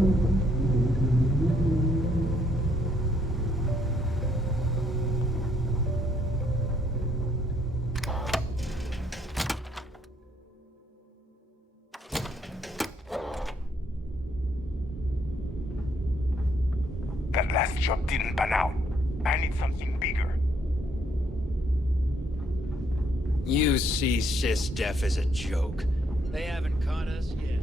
That last job didn't pan out. I need something bigger. You see SysDef as a joke. They haven't caught us yet.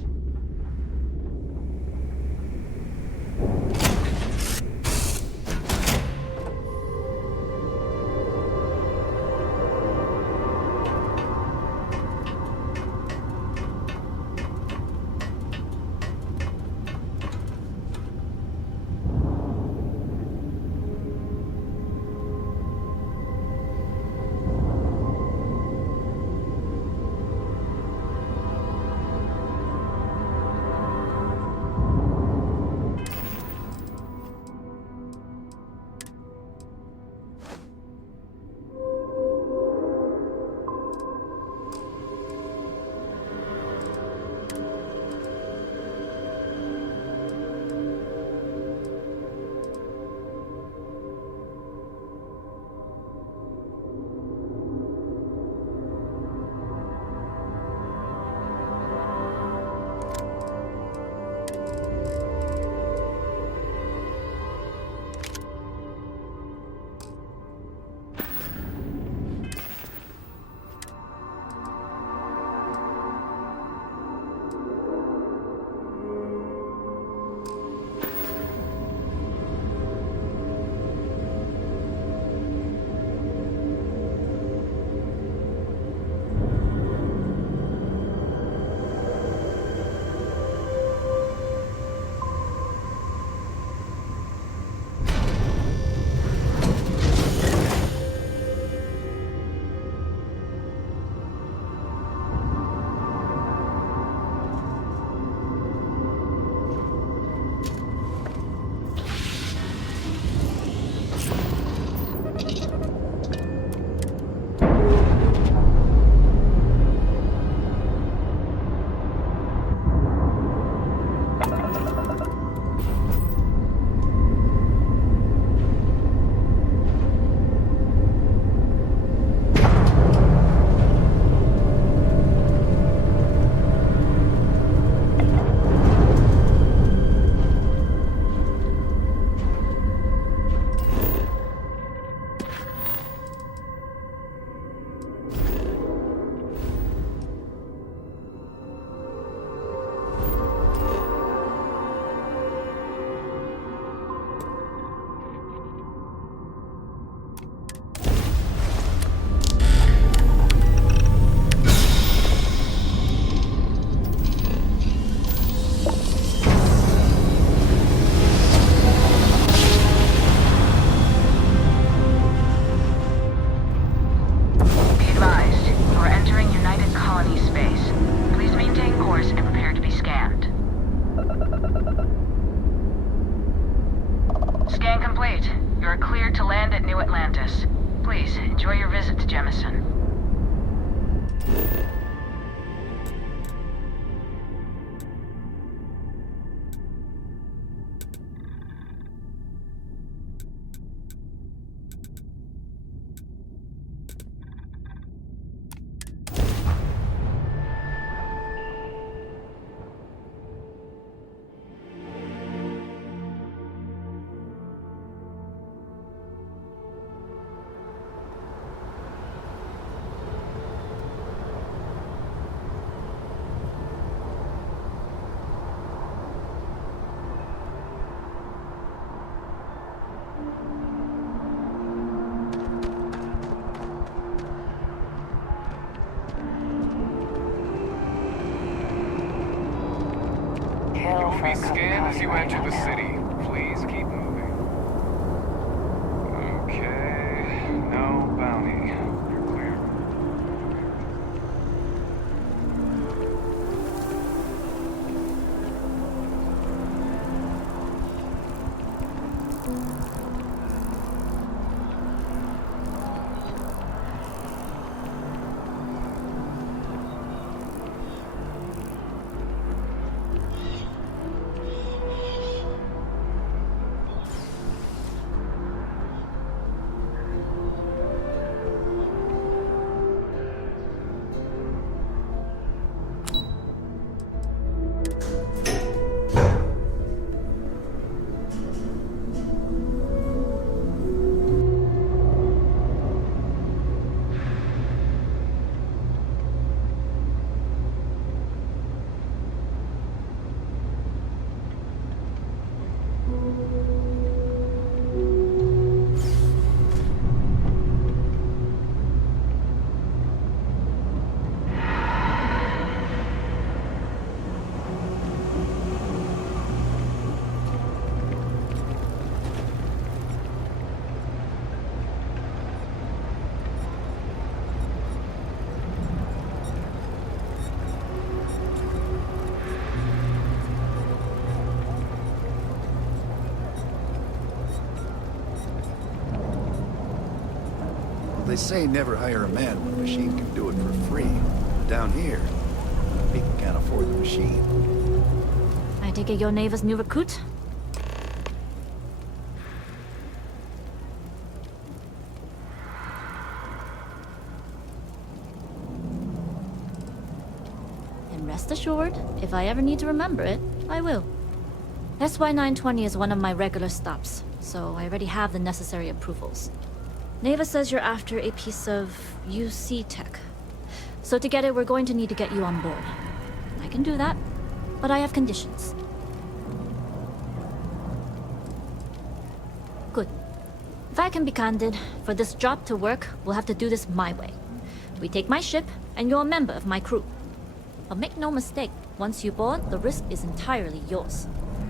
You'll be scanned as you enter the city. Please keep moving. Okay, no bounty. You're clear. They say never hire a man when a machine can do it for free. Down here, people can't afford the machine. I take it your neighbor's new recruit? And rest assured, if I ever need to remember it, I will. SY-920 is one of my regular stops, so I already have the necessary approvals. Neva says you're after a piece of UC tech. So to get it, we're going to need to get you on board. I can do that, but I have conditions. Good. If I can be candid, for this job to work, we'll have to do this my way. We take my ship, and you're a member of my crew. But make no mistake, once you board, the risk is entirely yours.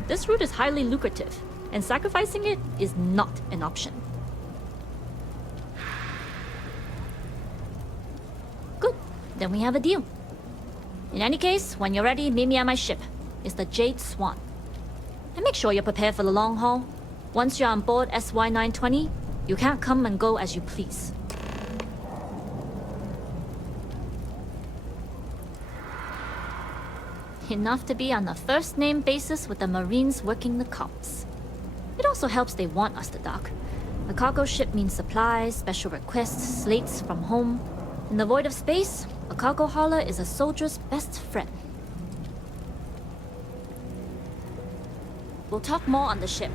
This route is highly lucrative, and sacrificing it is not an option. Good. Then we have a deal. In any case, when you're ready, meet me at my ship. It's the Jade Swan. And make sure you're prepared for the long haul. Once you're on board SY-920, you can't come and go as you please. Enough to be on a first-name basis with the Marines working the comps. It also helps they want us to dock. A cargo ship means supplies, special requests, slates from home. In the void of space, a cargo hauler is a soldier's best friend. We'll talk more on the ship.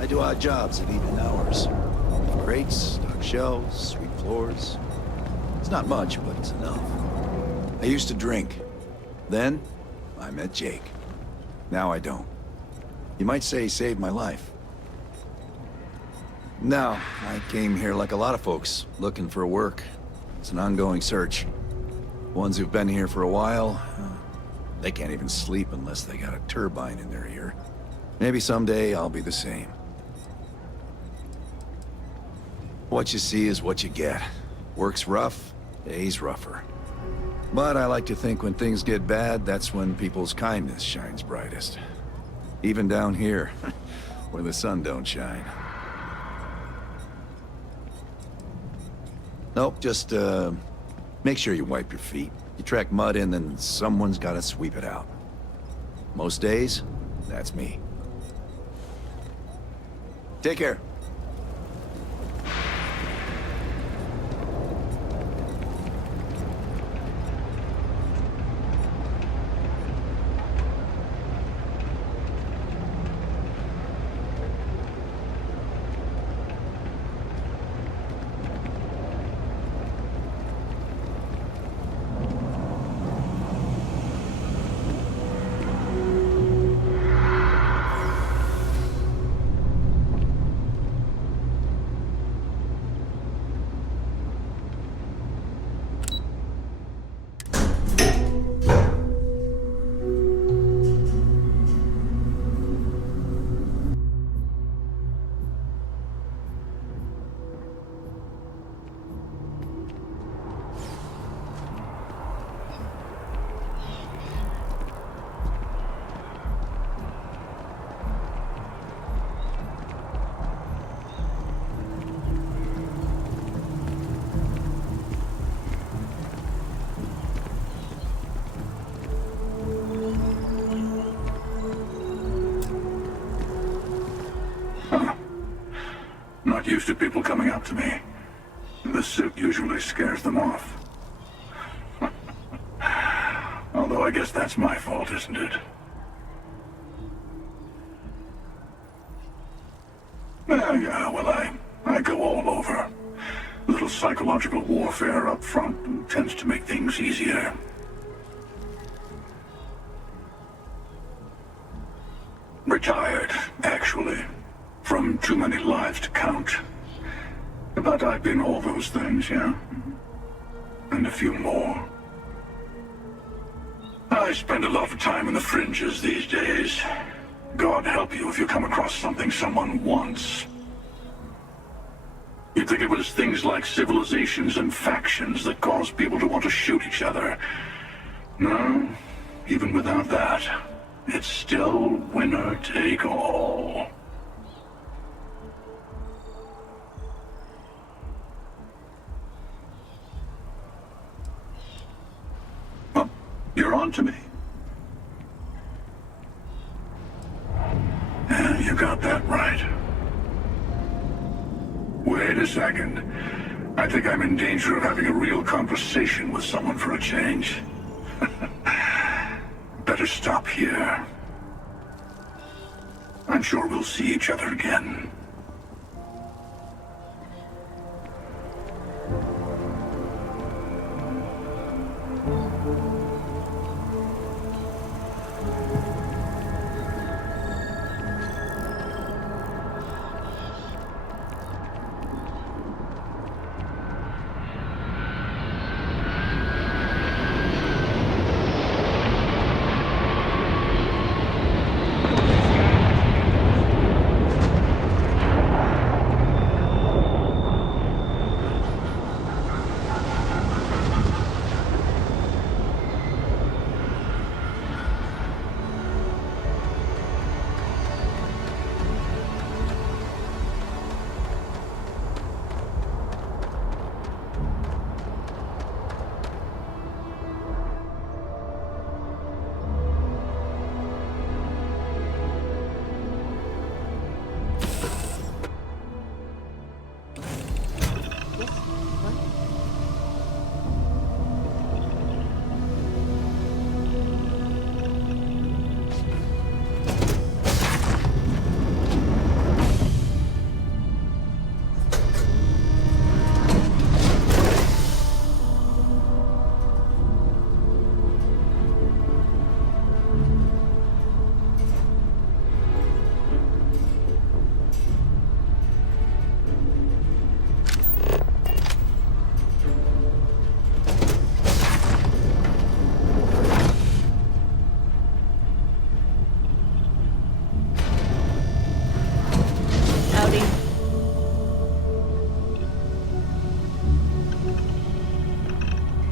I do odd jobs at even hours. Lift crates, stock shelves, sweep floors. It's not much, but it's enough. I used to drink. Then, I met Jake. Now I don't. You might say he saved my life. Now, I came here like a lot of folks, looking for work. It's an ongoing search. Ones who've been here for a while, they can't even sleep unless they got a turbine in their ear. Maybe someday I'll be the same. What you see is what you get. Work's rough, day's rougher. But I like to think when things get bad, that's when people's kindness shines brightest. Even down here, where the sun don't shine. Nope, just, make sure you wipe your feet. You track mud in, then someone's gotta sweep it out. Most days, that's me. Take care. Not used to people coming up to me. The suit usually scares them off. Although I guess that's my fault, isn't it? I go all over. A little psychological warfare up front tends to make things easier. Retired, actually. From too many lives to count. But I've been all those things, yeah? And a few more. I spend a lot of time in the fringes these days. God help you if you come across something someone wants. You'd think it was things like civilizations and factions that cause people to want to shoot each other. No, even without that, it's still winner take all. You're on to me. Yeah, you got that right. Wait a second. I think I'm in danger of having a real conversation with someone for a change. Better stop here. I'm sure we'll see each other again.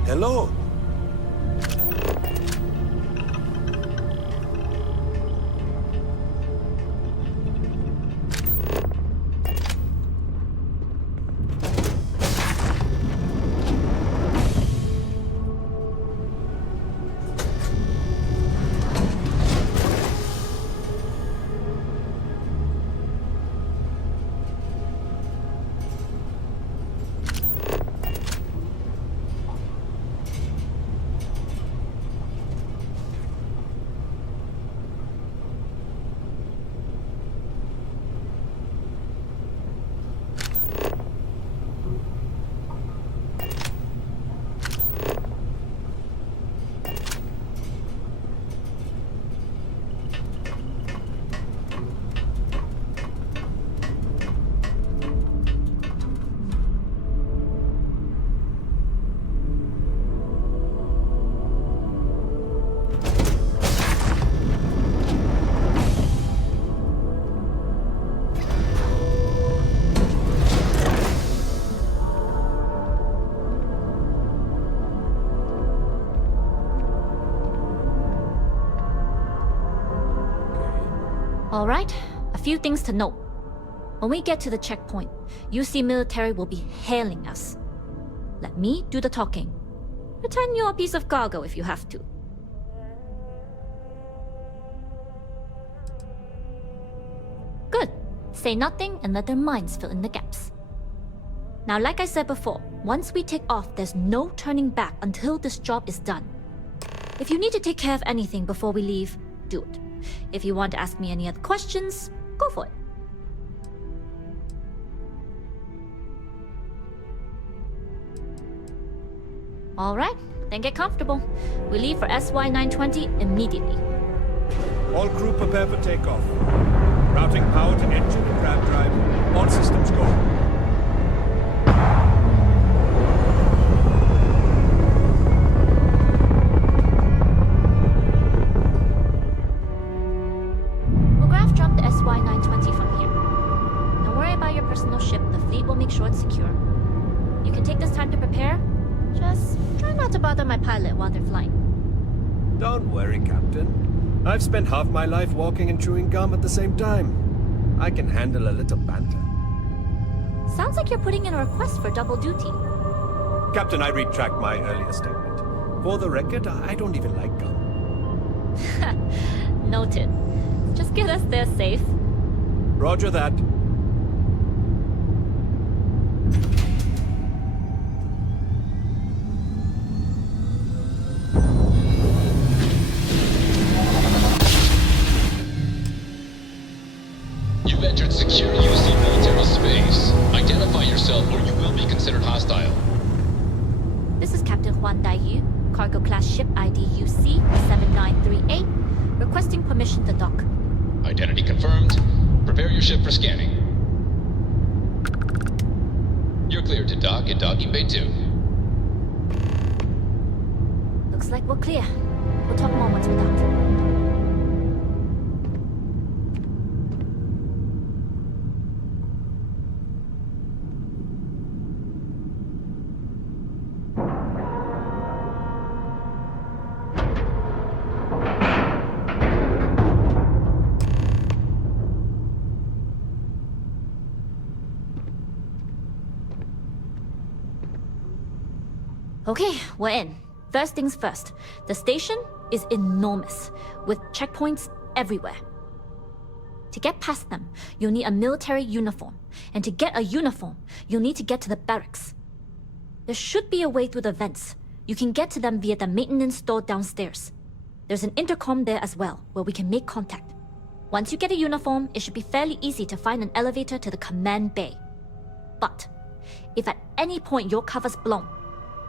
Hello. Alright, a few things to note. When we get to the checkpoint, UC military will be hailing us. Let me do the talking. Pretend you're a piece of cargo if you have to. Good. Say nothing and let their minds fill in the gaps. Now, like I said before, once we take off, there's no turning back until this job is done. If you need to take care of anything before we leave, do it. If you want to ask me any other questions, go for it. Alright, then get comfortable. We leave for SY-920 immediately. All crew prepare for takeoff. Routing power to engine and crab drive. All systems go. We'll graph jump the SY-920 from here. Don't worry about your personal ship. The fleet will make sure it's secure. You can take this time to prepare. Just try not to bother my pilot while they're flying. Don't worry, Captain. I've spent half my life walking and chewing gum at the same time. I can handle a little banter. Sounds like you're putting in a request for double duty. Captain, I retract my earlier statement. For the record, I don't even like gum. Noted. Just get us there safe. Roger that. You've entered secure UC military space. Identify yourself or you will be considered hostile. This is Captain Huan Daiyu, cargo class ship ID UC 7938, requesting permission to dock. Identity confirmed. Prepare your ship for scanning. You're cleared to dock in docking bay 2. Looks like we're clear. We'll talk more once we're docked. Okay, we're in. First things first, the station is enormous, with checkpoints everywhere. To get past them, you'll need a military uniform, and to get a uniform, you'll need to get to the barracks. There should be a way through the vents. You can get to them via the maintenance store downstairs. There's an intercom there as well, where we can make contact. Once you get a uniform, it should be fairly easy to find an elevator to the command bay. But if at any point your cover's blown,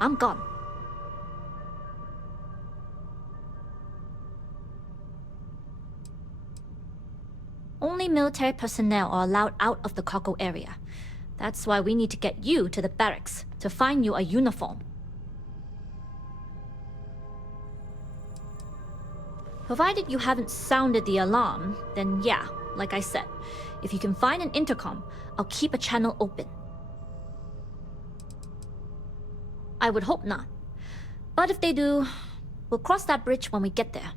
I'm gone. Only military personnel are allowed out of the cargo area. That's why we need to get you to the barracks to find you a uniform. Provided you haven't sounded the alarm, then yeah, like I said, if you can find an intercom, I'll keep a channel open. I would hope not. But if they do, we'll cross that bridge when we get there.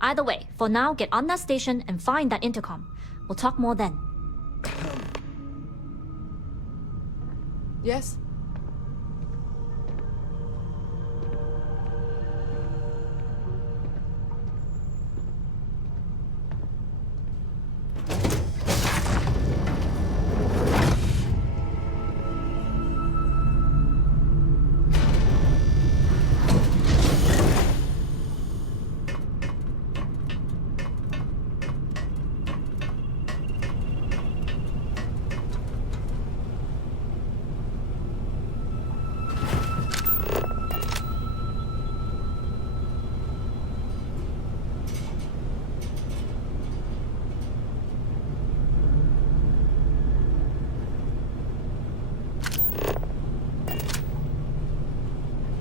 Either way, for now, get on that station and find that intercom. We'll talk more then. Yes?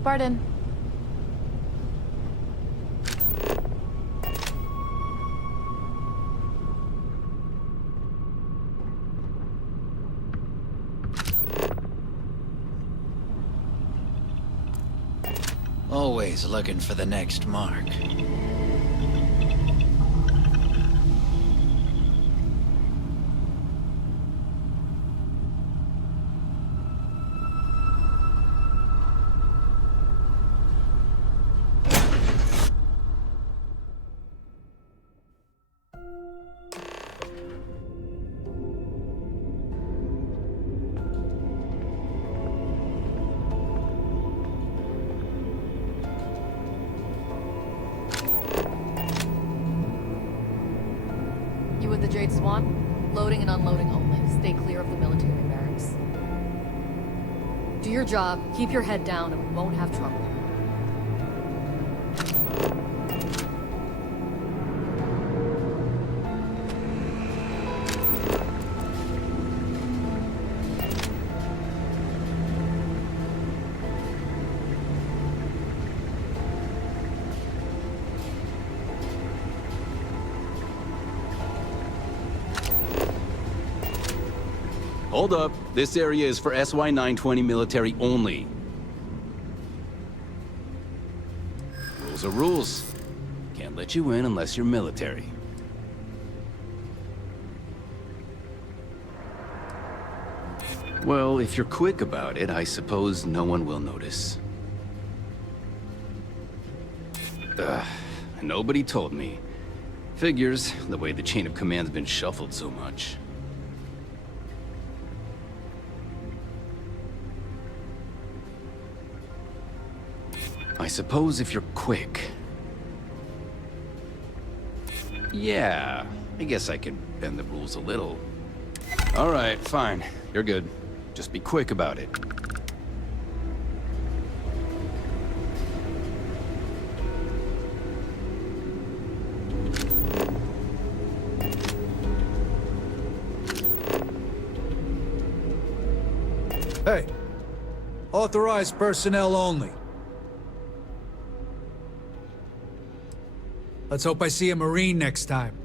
Pardon. Always looking for the next mark. You with the Jade Swan? Loading and unloading only. Stay clear of the military barracks. Do your job, keep your head down, and we won't have trouble. Hold up. This area is for SY-920 military only. Rules are rules. Can't let you in unless you're military. Well, if you're quick about it, I suppose no one will notice. Nobody told me. Figures, the way the chain of command's been shuffled so much. I suppose if you're quick... Yeah, I guess I can bend the rules a little. All right, fine. You're good. Just be quick about it. Hey, authorized personnel only. Let's hope I see a Marine next time.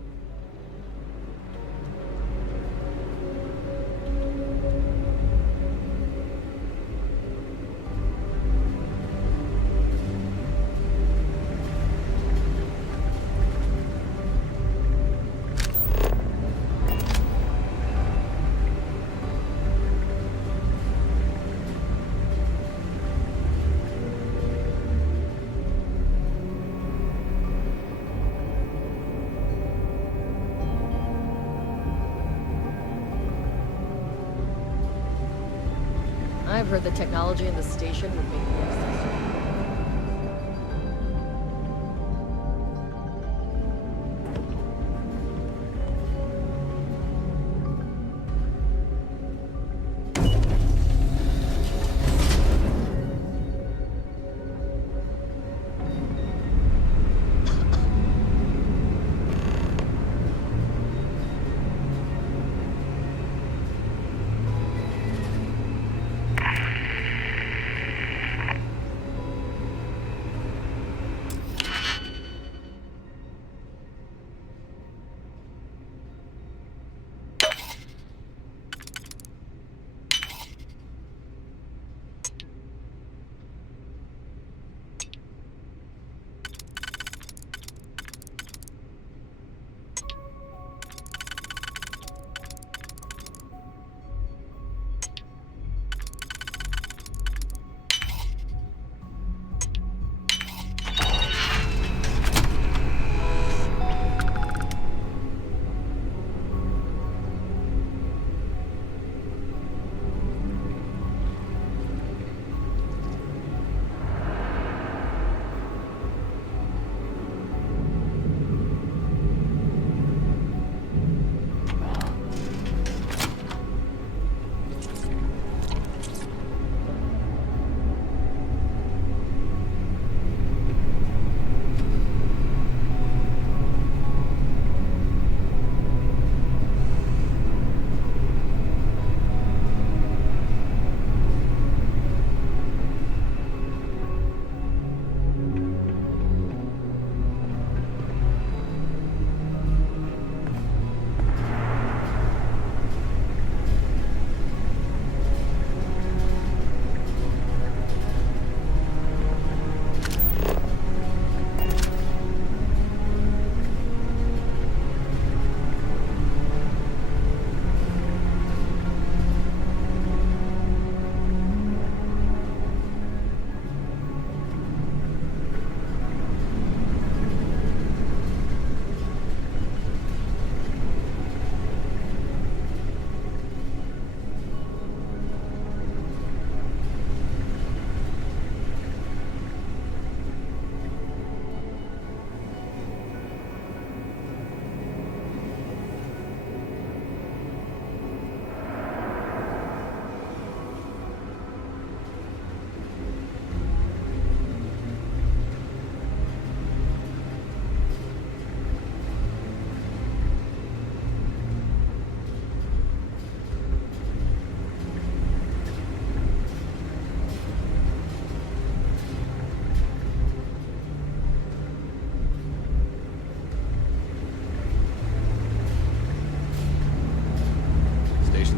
I've heard the technology in the station would make more sense.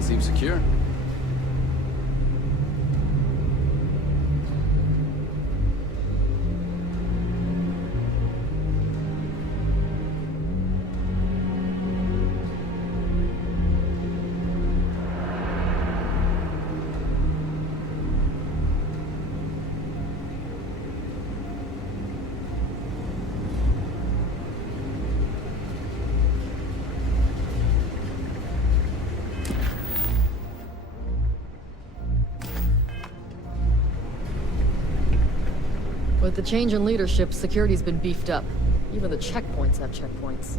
Seems secure. With the change in leadership, security's been beefed up. Even the checkpoints have checkpoints.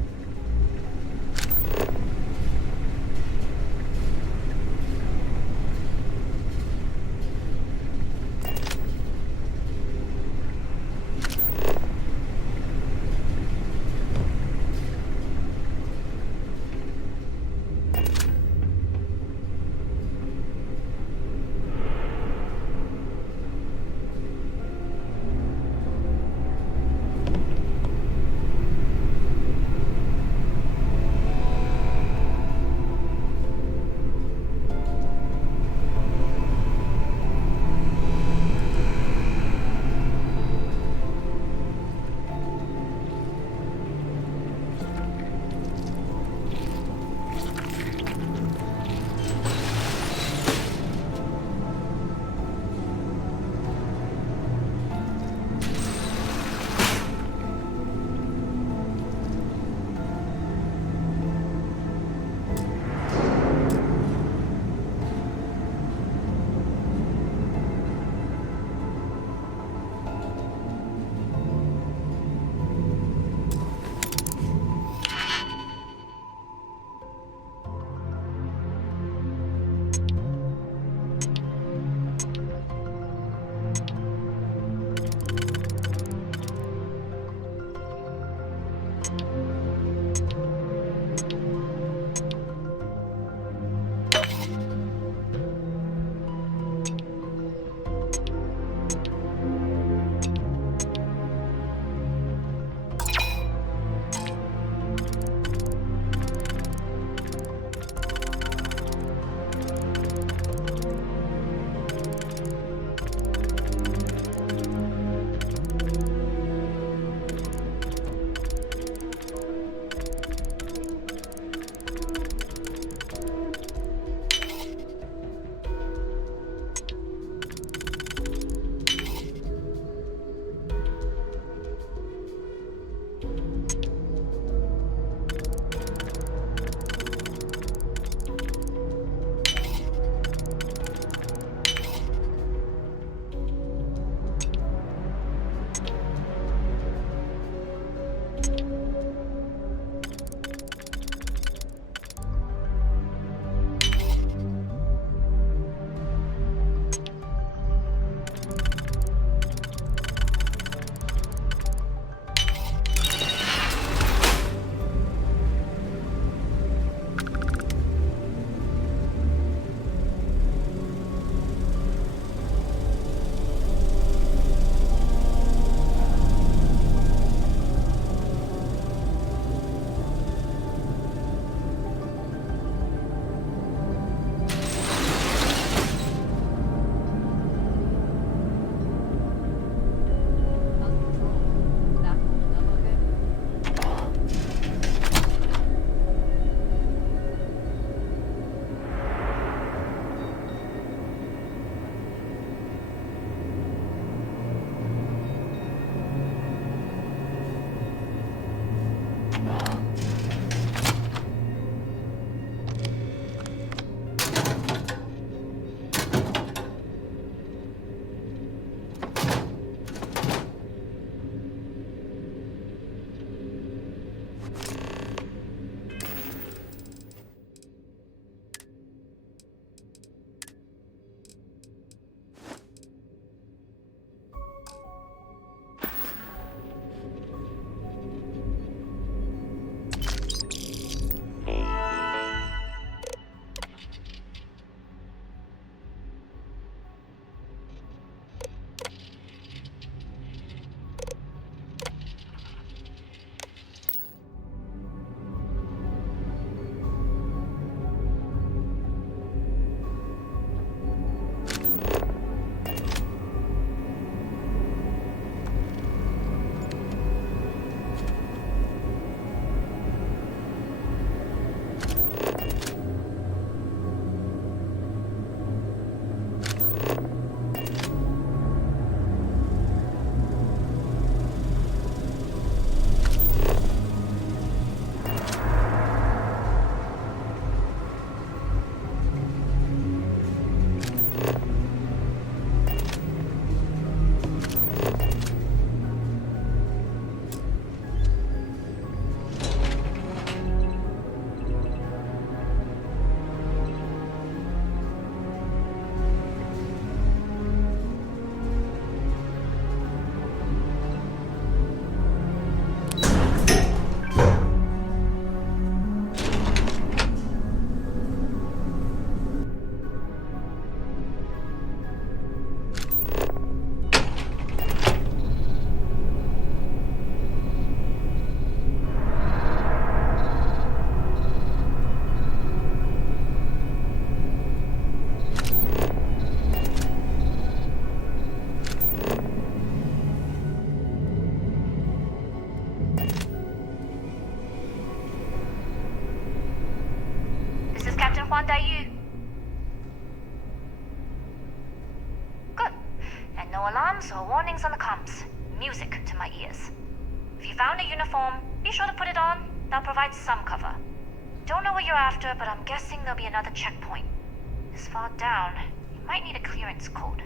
Yu. Good. And no alarms or warnings on the comms. Music to my ears. If you found a uniform, be sure to put it on. They'll provide some cover. Don't know what you're after, but I'm guessing there'll be another checkpoint. This far down, you might need a clearance code.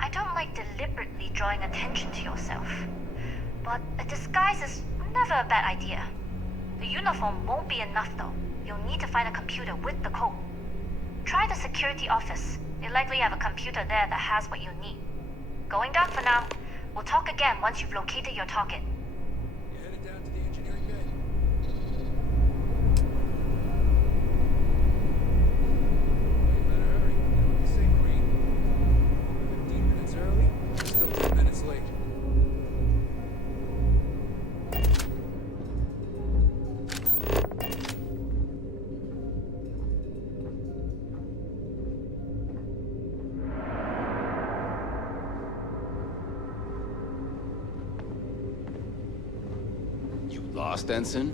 I don't like deliberately drawing attention to yourself, but a disguise is never a bad idea. The uniform won't be enough though. You'll need to find a computer with the code. Try the security office. They likely have a computer there that has what you need. Going down for now. We'll talk again once you've located your target. You're headed down to the engineering bay. You better hurry. You know what they say, Green. 15 minutes early, still 10 minutes late. You lost, Ensign?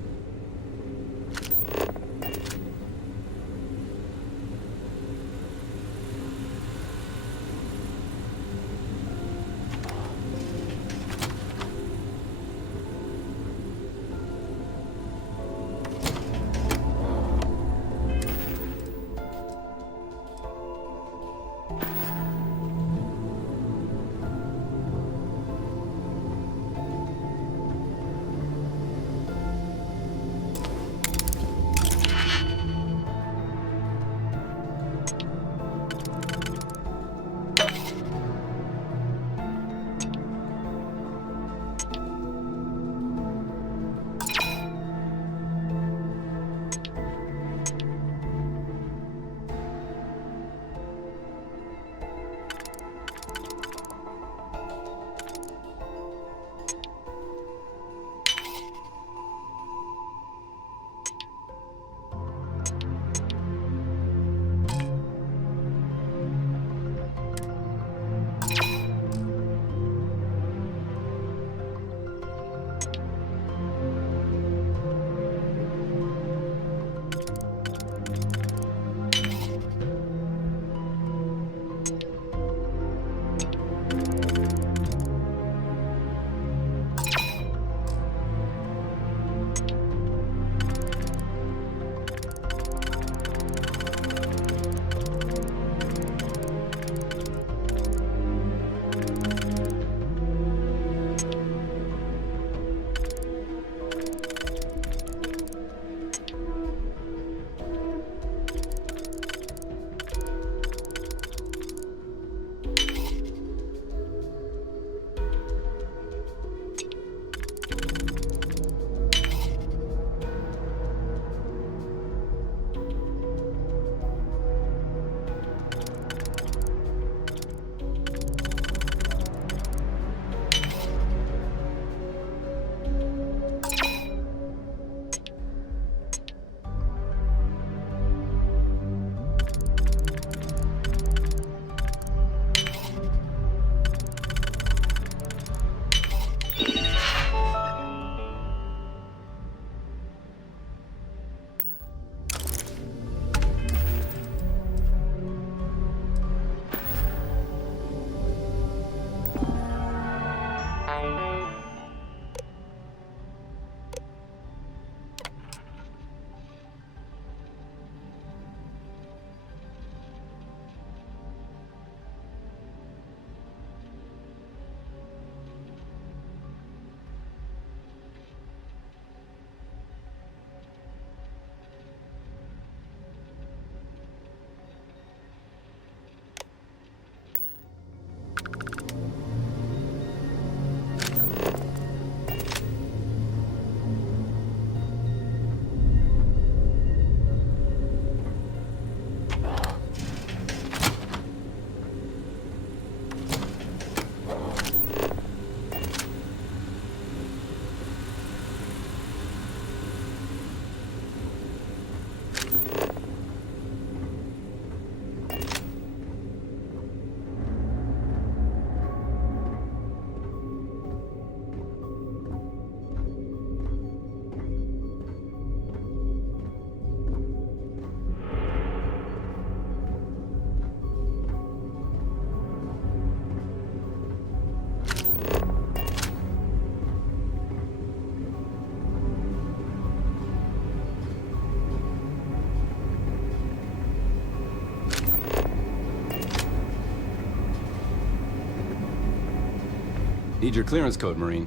Need your clearance code, Marine.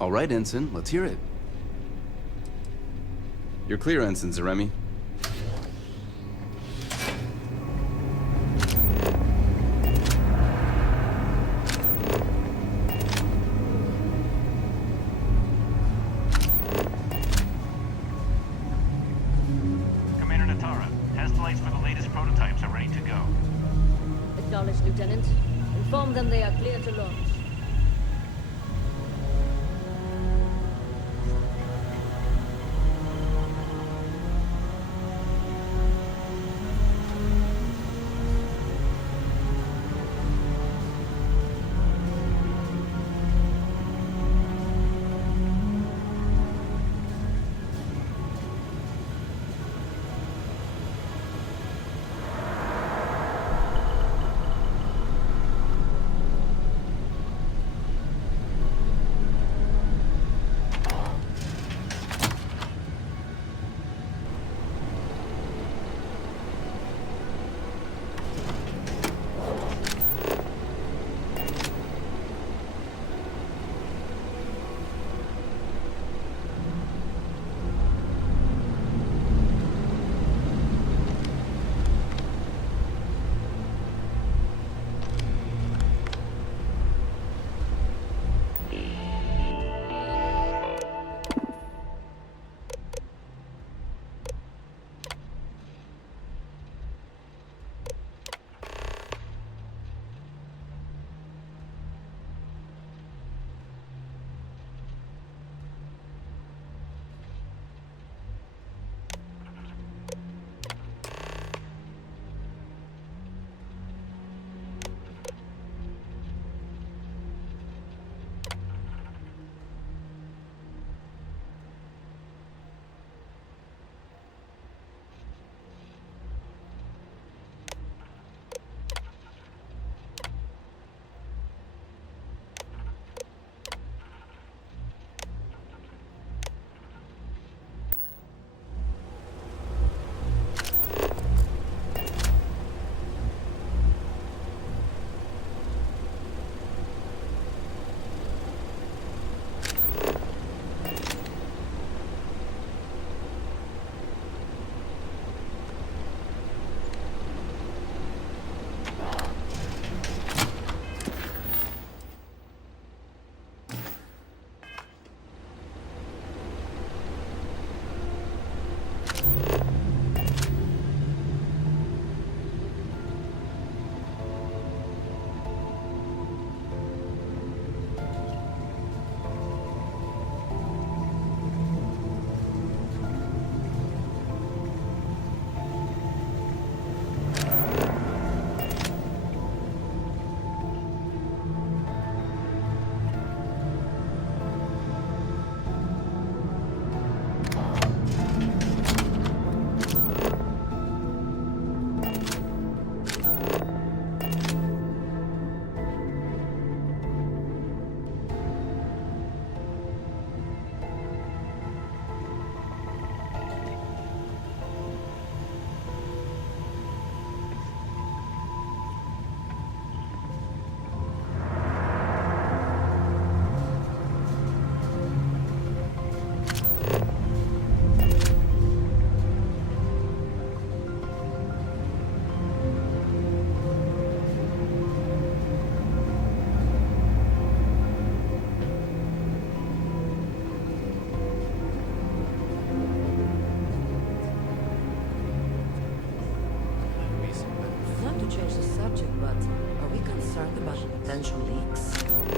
All right, Ensign, let's hear it. You're clear, Ensign Zaremi. Commander Natara, test flights for the latest prototypes are ready to go. Acknowledged, Lieutenant. Inform them they are clear to launch.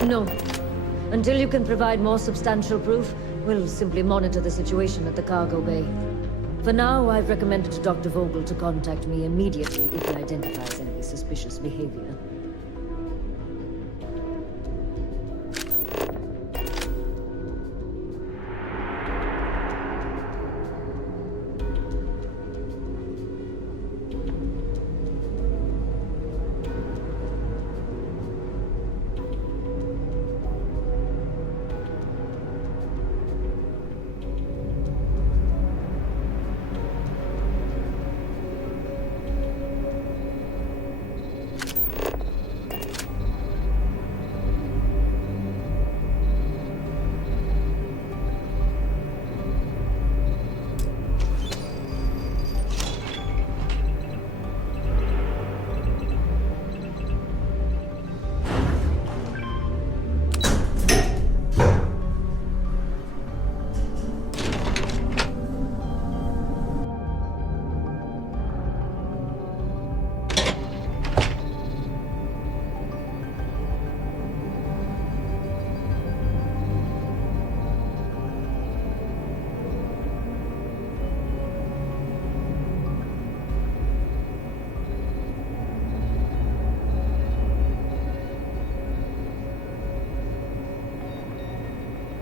No. Until you can provide more substantial proof, we'll simply monitor the situation at the cargo bay. For now, I've recommended to Dr. Vogel to contact me immediately if he identifies any suspicious behavior.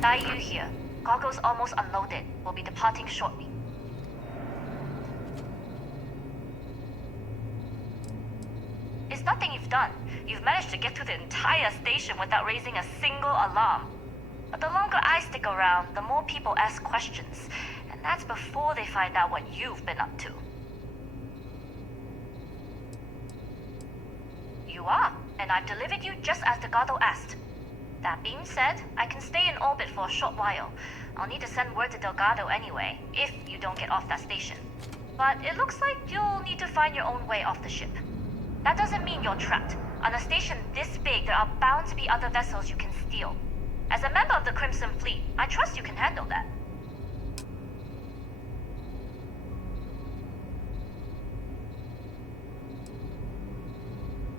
Dai Yu here. Cargo's almost unloaded. We'll be departing shortly. It's nothing you've done. You've managed to get through the entire station without raising a single alarm. But the longer I stick around, the more people ask questions. And that's before they find out what you've been up to. You are, and I've delivered you just as Delgado asked. That being said, I can stay in orbit for a short while. I'll need to send word to Delgado anyway, if you don't get off that station. But it looks like you'll need to find your own way off the ship. That doesn't mean you're trapped. On a station this big, there are bound to be other vessels you can steal. As a member of the Crimson Fleet, I trust you can handle that.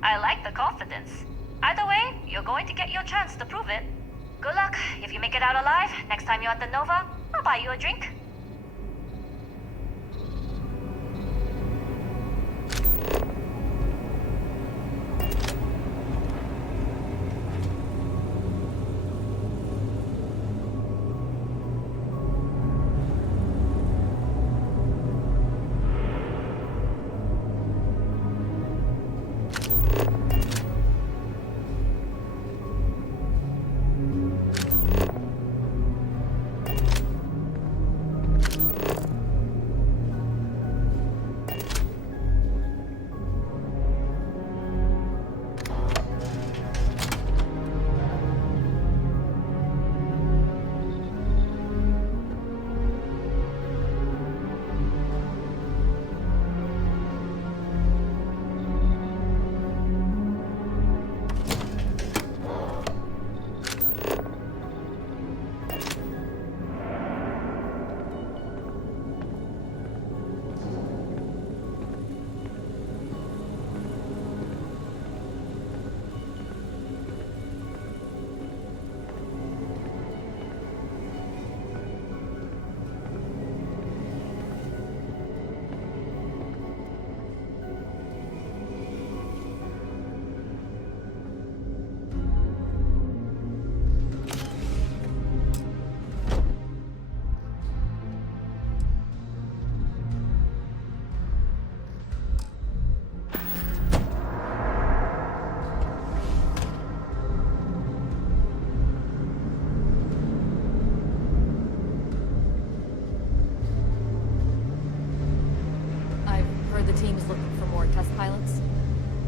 I like the confidence. Either way, you're going to get your chance to prove it. Good luck. If you make it out alive, next time you're at the Nova, I'll buy you a drink.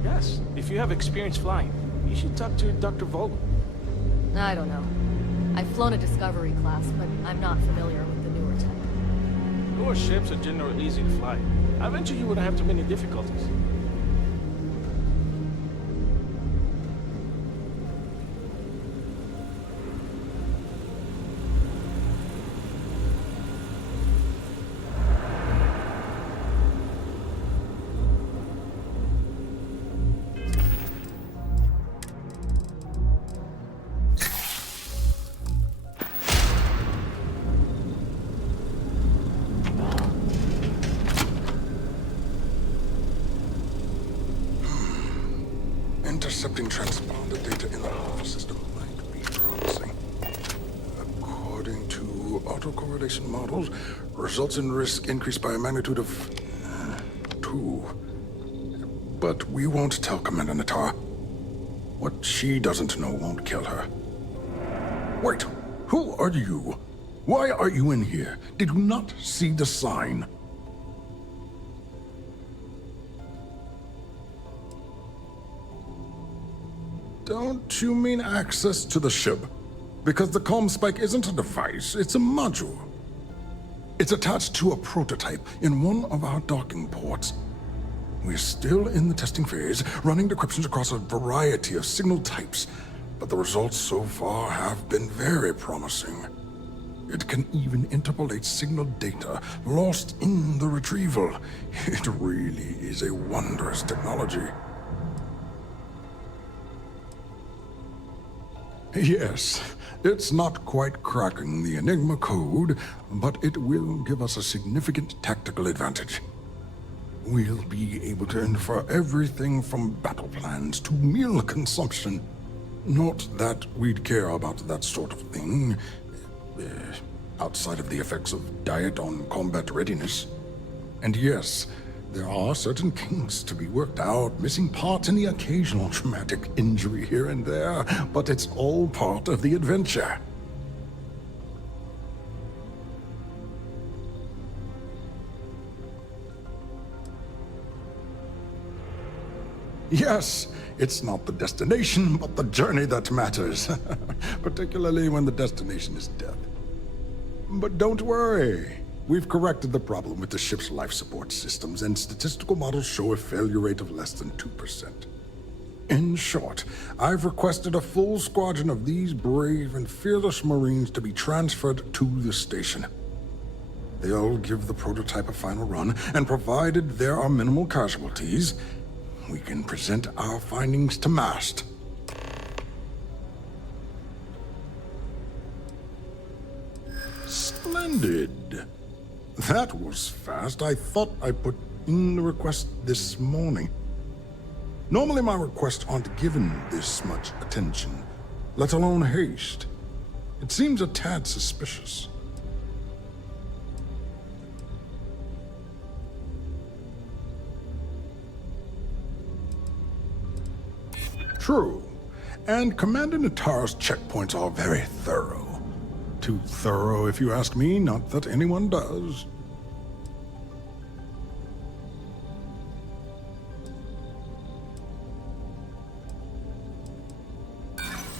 Yes, if you have experience flying, you should talk to Dr. Vogel. I don't know. I've flown a Discovery class, but I'm not familiar with the newer tech. Newer ships are generally easy to fly. I venture you wouldn't have too many difficulties. Intercepting transponder data in the Alpha system might be promising. According to autocorrelation models, results in risk increased by a magnitude of 2. But we won't tell Commander Natar. What she doesn't know won't kill her. Wait, who are you? Why are you in here? Did you not see the sign? Don't you mean access to the ship? Because the Comspike isn't a device, it's a module. It's attached to a prototype in one of our docking ports. We're still in the testing phase, running decryptions across a variety of signal types, but the results so far have been very promising. It can even interpolate signal data lost in the retrieval. It really is a wondrous technology. Yes, it's not quite cracking the Enigma code, but it will give us a significant tactical advantage. We'll be able to infer everything from battle plans to meal consumption. Not that we'd care about that sort of thing. outside of the effects of diet on combat readiness. And yes, there are certain kinks to be worked out, missing parts and the occasional traumatic injury here and there, but it's all part of the adventure. Yes, it's not the destination, but the journey that matters, particularly when the destination is death. But don't worry. We've corrected the problem with the ship's life support systems, and statistical models show a failure rate of less than 2%. In short, I've requested a full squadron of these brave and fearless Marines to be transferred to the station. They'll give the prototype a final run, and provided there are minimal casualties, we can present our findings to MAST. Splendid. That was fast. I thought I put in the request this morning. Normally my requests aren't given this much attention, let alone haste. It seems a tad suspicious. True. And Commander Natara's checkpoints are very thorough. Too thorough, if you ask me, not that anyone does.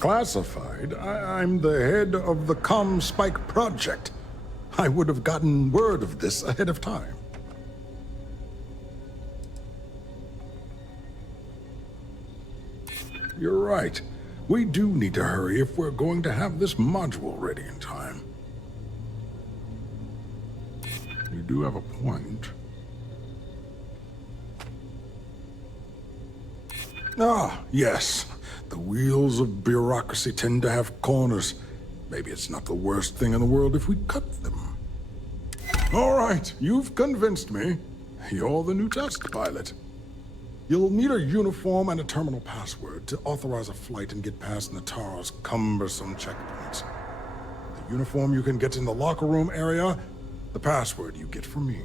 Classified? I'm the head of the Comspike project. I would have gotten word of this ahead of time. You're right. We do need to hurry if we're going to have this module ready in time. You do have a point. Ah, yes. The wheels of bureaucracy tend to have corners. Maybe it's not the worst thing in the world if we cut them. All right, you've convinced me. You're the new test pilot. You'll need a uniform and a terminal password to authorize a flight and get past Natara's cumbersome checkpoints. The uniform you can get in the locker room area, the password you get from me.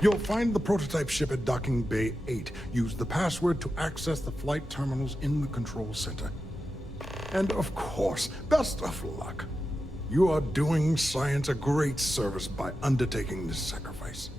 You'll find the prototype ship at Docking Bay 8. Use the password to access the flight terminals in the control center. And of course, best of luck. You are doing science a great service by undertaking this sacrifice.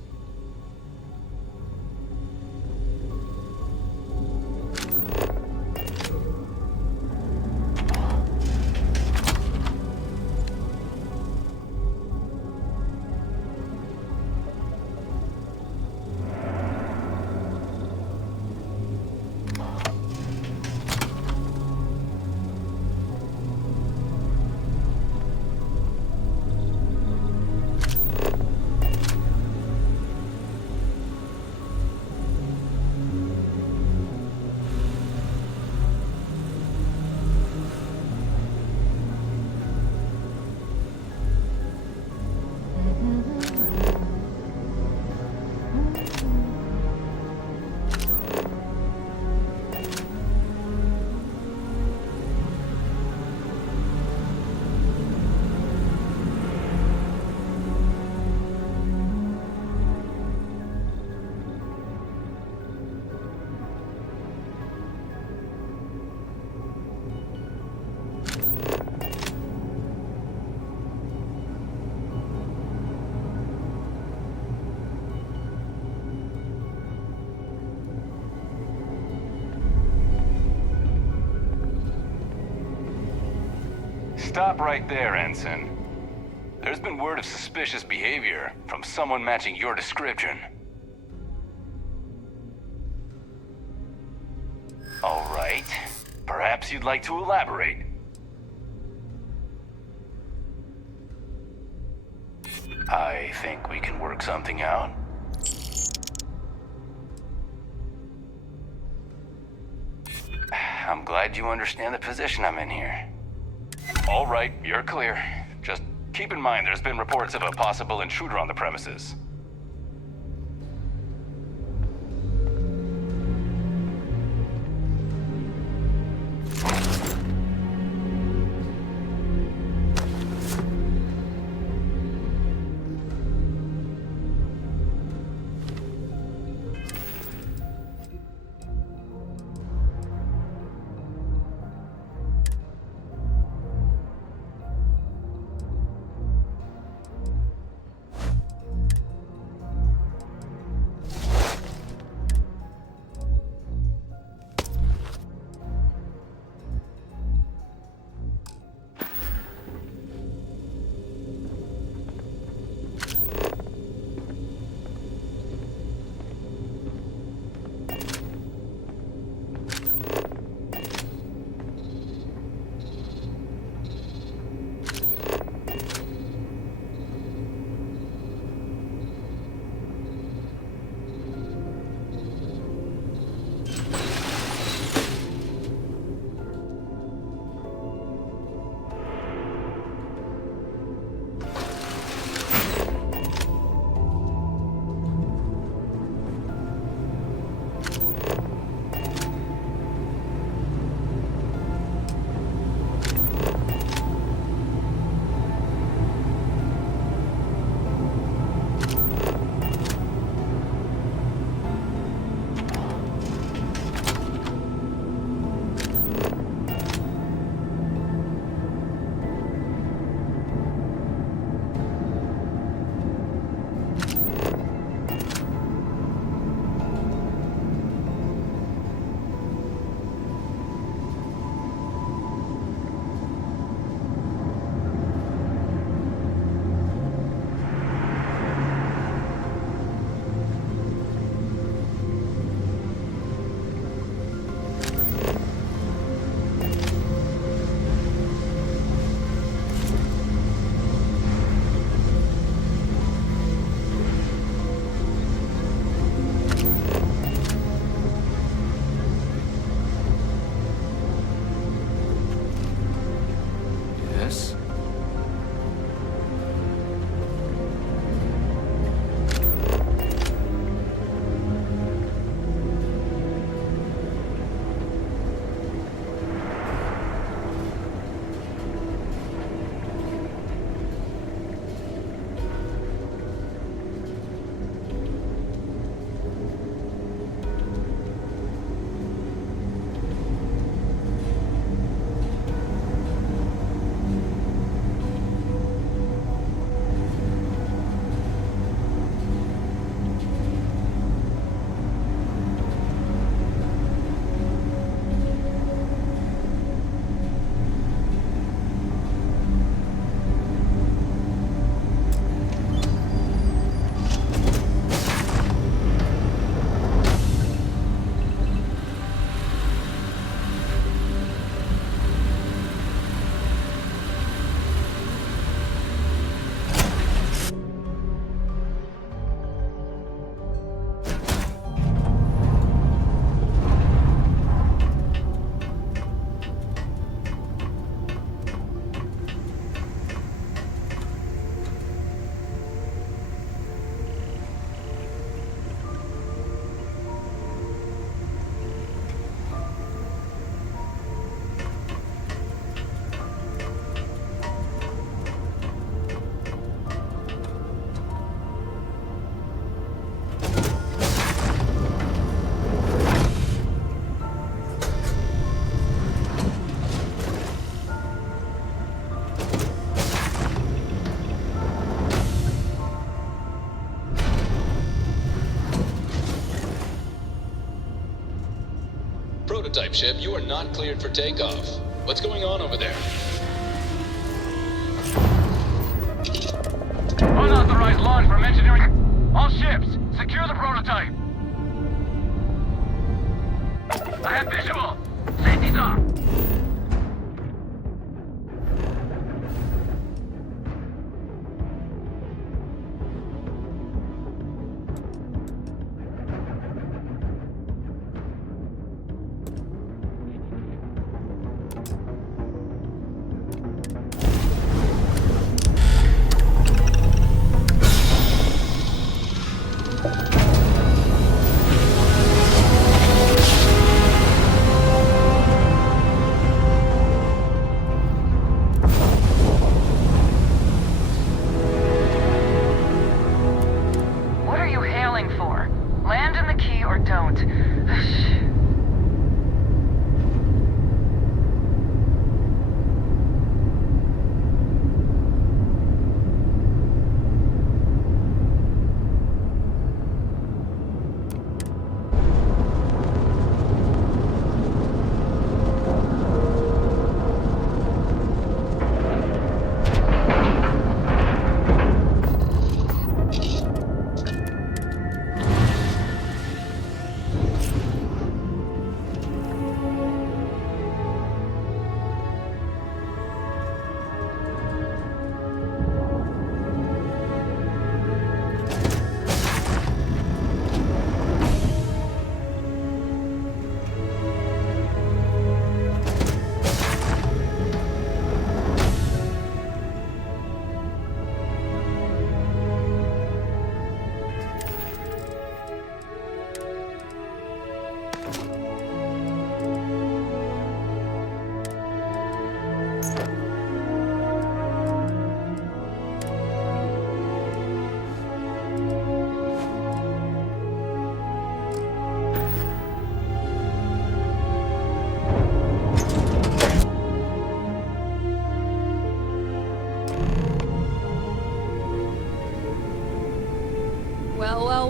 Stop right there, Ensign. There's been word of suspicious behavior from someone matching your description. All right. Perhaps you'd like to elaborate. I think we can work something out. I'm glad you understand the position I'm in here. All right, you're clear. Just keep in mind there's been reports of a possible intruder on the premises. prototype ship, you are not cleared for takeoff. What's going on over there? Unauthorized launch from engineering. All ships, secure the prototype. I have visual. Safety's off.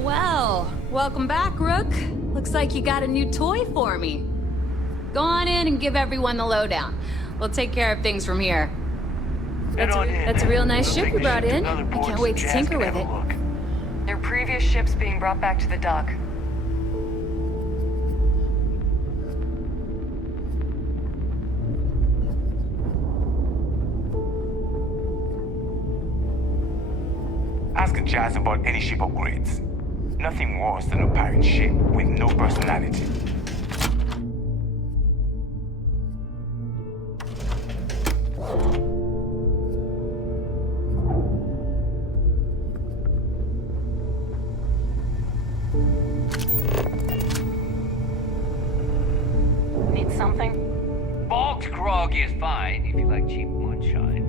Well. Welcome back, Rook. Looks like you got a new toy for me. Go on in and give everyone the lowdown. We'll take care of things from here. That's a real nice ship you brought in. I can't wait to tinker with it. Your previous ship's being brought back to the dock. Ask Jazz about any ship upgrades. Nothing worse than a pirate ship with no personality. Need something? Bog's grog is fine if you like cheap moonshine.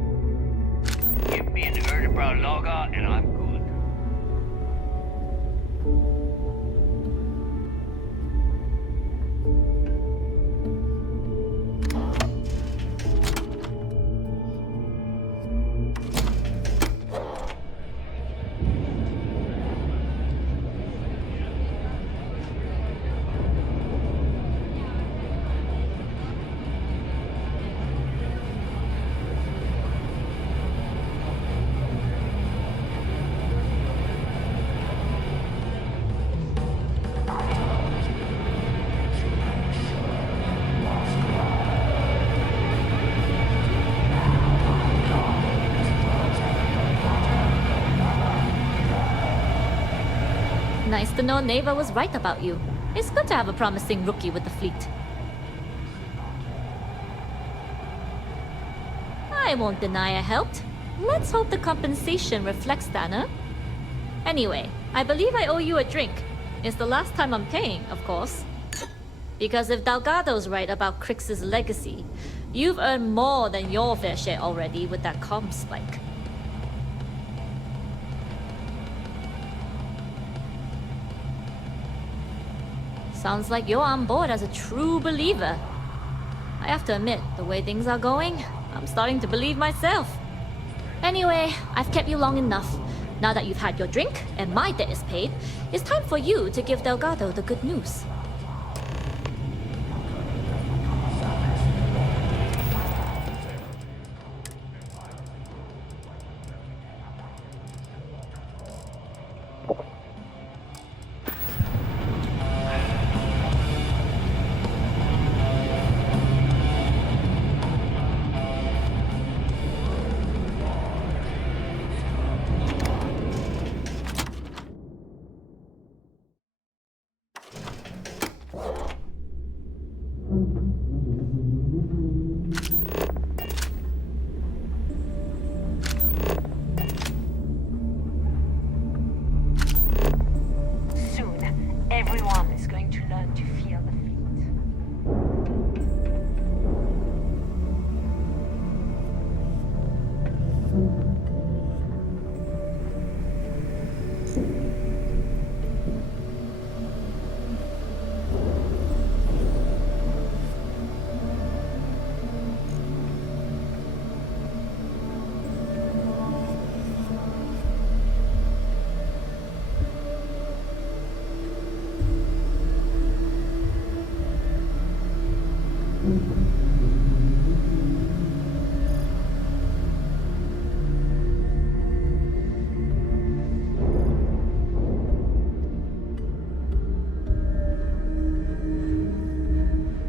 Give me an Erdebrow lager and I'm good. Nice to know Neva was right about you. It's good to have a promising rookie with the fleet. I won't deny I helped. Let's hope the compensation reflects that, huh? Anyway, I believe I owe you a drink. It's the last time I'm paying, of course. Because if Delgado's right about Crix's legacy, you've earned more than your fair share already with that Comspike. Sounds like you're on board as a true believer. I have to admit, the way things are going, I'm starting to believe myself. Anyway, I've kept you long enough. Now that you've had your drink and my debt is paid, it's time for you to give Delgado the good news. Everyone is going to learn to feel the fleet.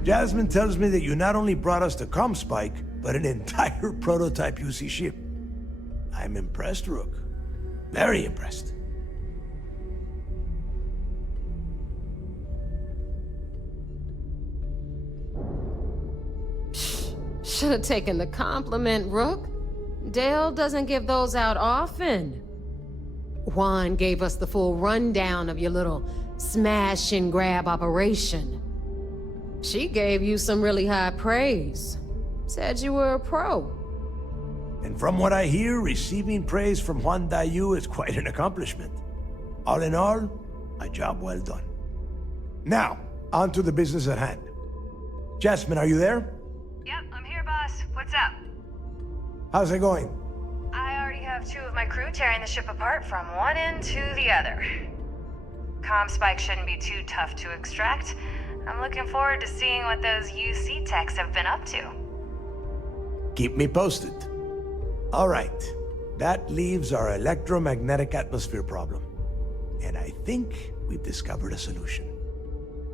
Jasmine tells me that you not only brought us the Comspike, but an entire prototype UC ship. I'm impressed, Rook. Very impressed. Should have taken the compliment, Rook. Dale doesn't give those out often. Juan gave us the full rundown of your little smash and grab operation. She gave you some really high praise. Said you were a pro. And from what I hear, receiving praise from Juan Dayu is quite an accomplishment. All in all, a job well done. Now, on to the business at hand. Jasmine, are you there? Yep, I'm here, boss. What's up? How's it going? I already have 2 of my crew tearing the ship apart from one end to the other. Comspike shouldn't be too tough to extract. I'm looking forward to seeing what those UC techs have been up to. Keep me posted. All right, that leaves our electromagnetic atmosphere problem. And I think we've discovered a solution.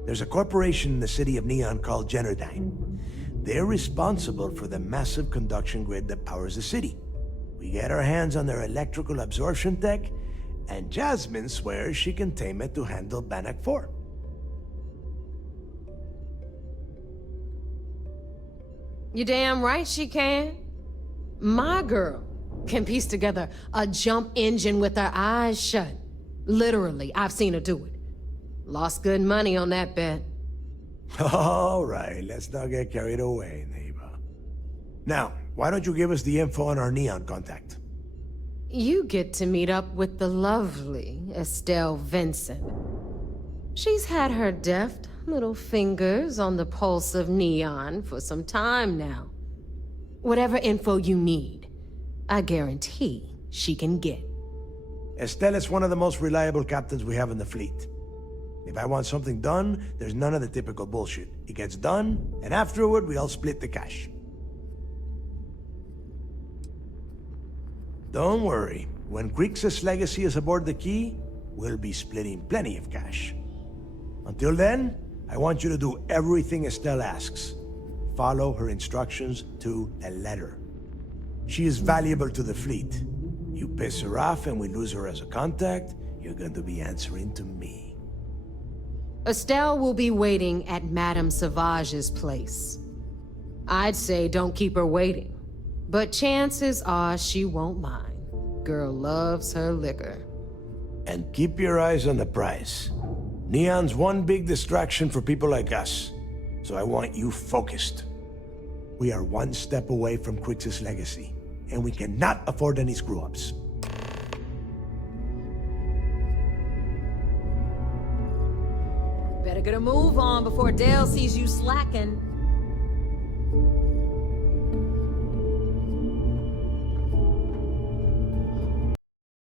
There's a corporation in the city of Neon called Generdyne. They're responsible for the massive conduction grid that powers the city. We get our hands on their electrical absorption tech, and Jasmine swears she can tame it to handle Bannock 4. You damn right she can. My girl can piece together a jump engine with her eyes shut. Literally, I've seen her do it. Lost good money on that bet. All right, let's not get carried away, neighbor. Now, why don't you give us the info on our Neon contact? You get to meet up with the lovely Estelle Vincent. She's had her deft little fingers on the pulse of Neon for some time now. Whatever info you need, I guarantee she can get. Estelle is one of the most reliable captains we have in the fleet. If I want something done, there's none of the typical bullshit. It gets done, and afterward, we all split the cash. Don't worry. When Grixis' legacy is aboard the Key, we'll be splitting plenty of cash. Until then, I want you to do everything Estelle asks. Follow her instructions to a letter. She is valuable to the fleet. You piss her off and we lose her as a contact, you're going to be answering to me. Estelle will be waiting at Madame Sauvage's place. I'd say don't keep her waiting, but chances are she won't mind. Girl loves her liquor. And keep your eyes on the prize. Neon's one big distraction for people like us, so I want you focused. We are one step away from Grixis' legacy, and we cannot afford any screw-ups. Better get a move on before Dale sees you slacking.